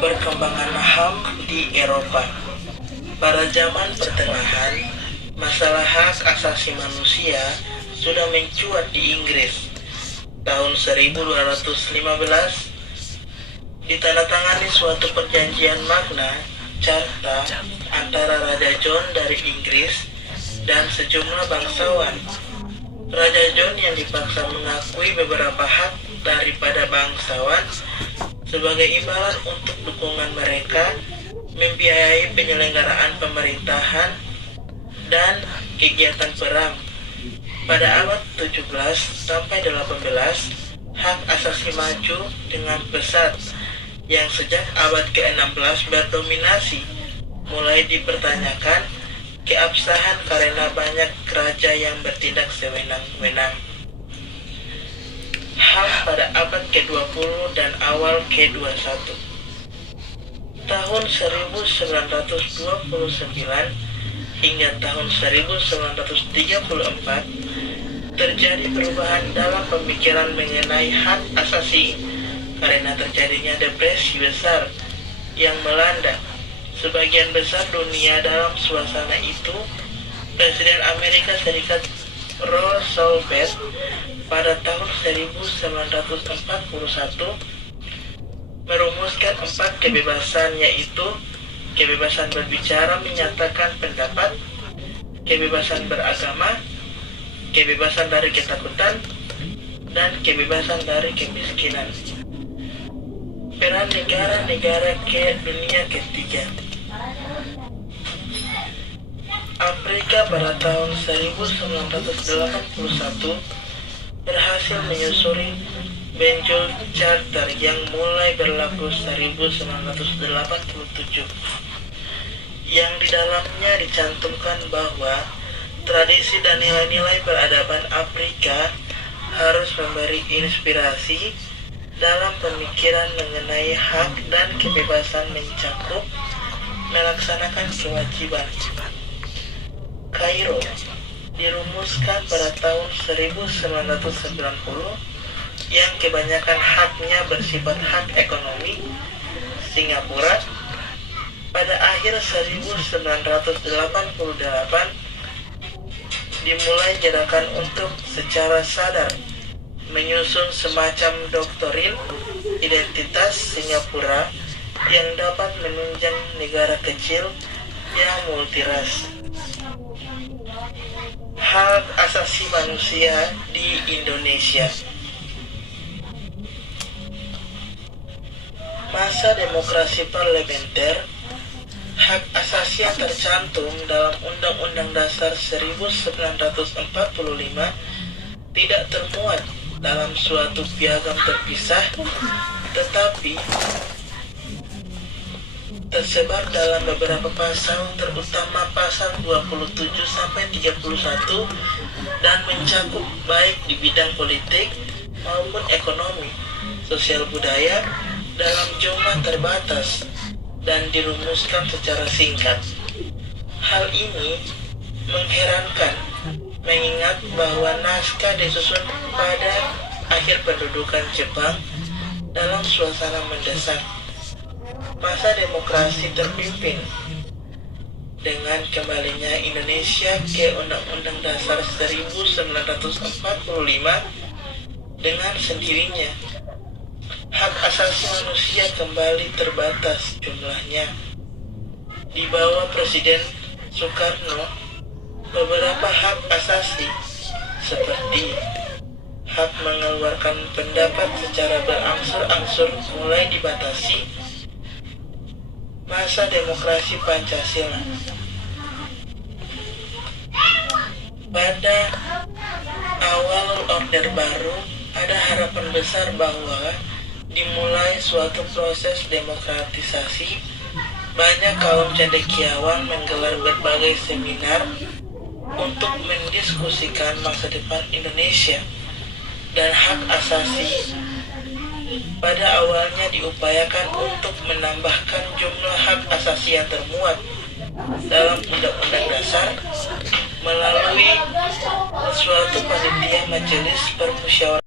Perkembangan HAM di Eropa. Pada zaman pertengahan, masalah hak asasi manusia sudah mencuat di Inggris. Tahun 1215, ditandatangani suatu perjanjian Magna Carta antara Raja John dari Inggris dan sejumlah bangsawan. Raja John yang dipaksa mengakui beberapa hak daripada bangsawan sebagai imbalan untuk dukungan mereka membiayai penyelenggaraan pemerintahan dan kegiatan perang. Pada abad 17 sampai 18, hak asasi maju dengan pesat yang sejak abad ke-16 berdominasi mulai dipertanyakan keabsahan karena banyak raja yang bertindak sewenang-wenang. HAM pada abad ke-20 dan awal ke-21. Tahun 1929 hingga tahun 1934 terjadi perubahan dalam pemikiran mengenai hak asasi karena terjadinya depresi besar yang melanda sebagian besar dunia. Dalam suasana itu, Presiden Amerika Serikat Roosevelt pada tahun 1941 merumuskan 4 kebebasan, yaitu kebebasan berbicara, menyatakan pendapat, kebebasan beragama, kebebasan dari ketakutan, dan kebebasan dari kemiskinan. Peran negara-negara ke dunia ketiga. Afrika pada tahun 1981 berhasil menyusuri Banjul Charter yang mulai berlaku 1987, yang di dalamnya dicantumkan bahwa tradisi dan nilai-nilai peradaban Afrika harus memberi inspirasi dalam pemikiran mengenai hak dan kebebasan, mencakup melaksanakan kewajiban. Kairo dirumuskan pada tahun 1990 yang kebanyakan haknya bersifat hak ekonomi. Singapura pada akhir 1988 dimulai gerakan untuk secara sadar menyusun semacam doktrin identitas Singapura yang dapat menunjang negara kecil yang multiras. Hak asasi manusia di Indonesia. Masa demokrasi parlementer, hak asasi yang tercantum dalam Undang-Undang Dasar 1945 tidak termuat dalam suatu piagam terpisah, tetapi tersebar dalam beberapa pasal, terutama pasal 27 sampai 31, dan mencakup baik di bidang politik maupun ekonomi, sosial, budaya dalam jumlah terbatas dan dirumuskan secara singkat. Hal ini mengherankan mengingat bahwa naskah disusun pada akhir pendudukan Jepang dalam suasana mendesak. Masa demokrasi terpimpin dengan kembalinya Indonesia ke Undang-Undang Dasar 1945. Dengan sendirinya, hak asasi manusia kembali terbatas jumlahnya. Di bawah Presiden Soekarno, beberapa hak asasi seperti hak mengeluarkan pendapat secara berangsur-angsur mulai dibatasi. Masa demokrasi Pancasila. Pada awal Orde Baru, ada harapan besar bahwa dimulai suatu proses demokratisasi. Banyak kaum cendekiawan menggelar berbagai seminar untuk mendiskusikan masa depan Indonesia dan hak asasi. Pada awalnya diupayakan untuk menambahkan jumlah hak asasi yang termuat dalam Undang-Undang Dasar melalui suatu panitia majelis permusyawaratan